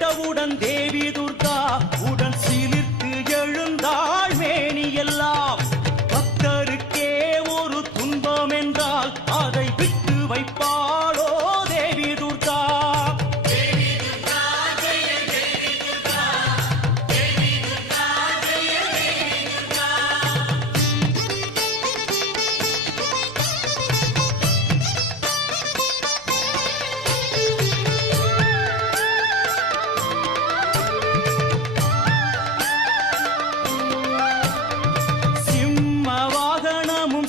கேட்டவுடன் தேவி துர்கா உடன் சிலிர்த்து எழுந்தாள் மேனியெல்லாம். பக்தருக்கே ஒரு துன்பம் என்றால் அதை விட்டு வைப்பாளோ தேவி துர்கா.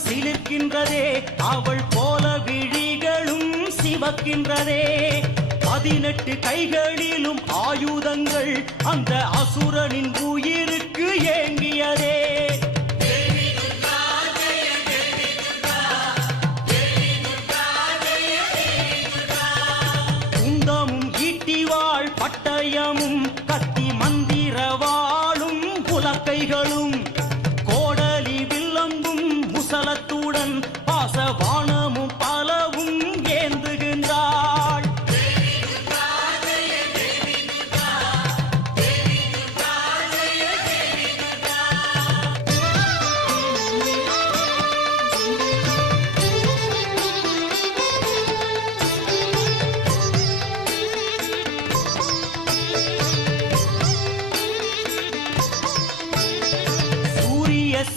சிலிர்க்கின்றதே அவள் போல விழிகளும் சிவக்கின்றதே. 18 கைகளிலும் ஆயுதங்கள் அந்த அசுரனின் உயிருக்கு ஏங்கியதே. குந்தமும் ஈட்டிவாள் பட்டயமும் கத்தி மந்திரவாளும் புலக்கைகளும் கோடலி வில்லம்பும் முசலத்துடன் பாசவானமும் பலவும் ஏந்துகின்றாள்.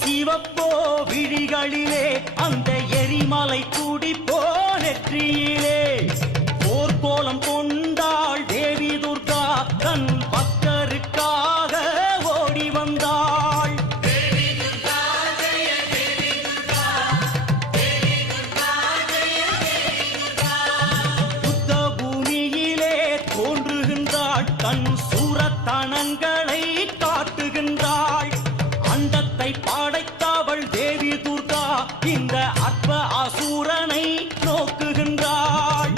சிவப்போ விழிகளிலே அந்த எரிமலை துடிப்போ நெற்றியிலே. போர்க்கோலம் கொண்டாள் தேவி துர்கா தன் பக்தருக்காக ஓடி வந்தாள். யுத்த பூமியிலே தோன்றுகின்றாள் தன் சூரத்தனங்களை காட்டுகின்றாள். அண்டத்தை படைத்தவள் தேவி துர்கா இந்த அற்ப அசூரனை நோக்குகின்றாள்.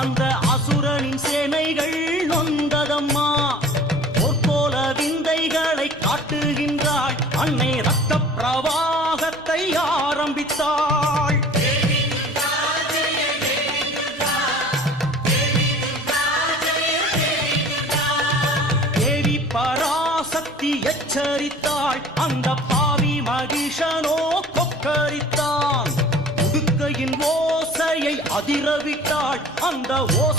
அந்த அசுரனின் சேனைகள் நொந்ததம்மா. பொற்போல விந்தைகளை காட்டுகின்றாள் அன்னை ரத்த பிரவாகத்தை ஆரம்பித்தாள். தேவி பராசக்தி எச்சரித்தாள் அந்த பாவி மகிஷனோ கொக்கரித்தான். உடுக்கையின் ஓசையை அதிரவிட்டாள் அந்த ஓசை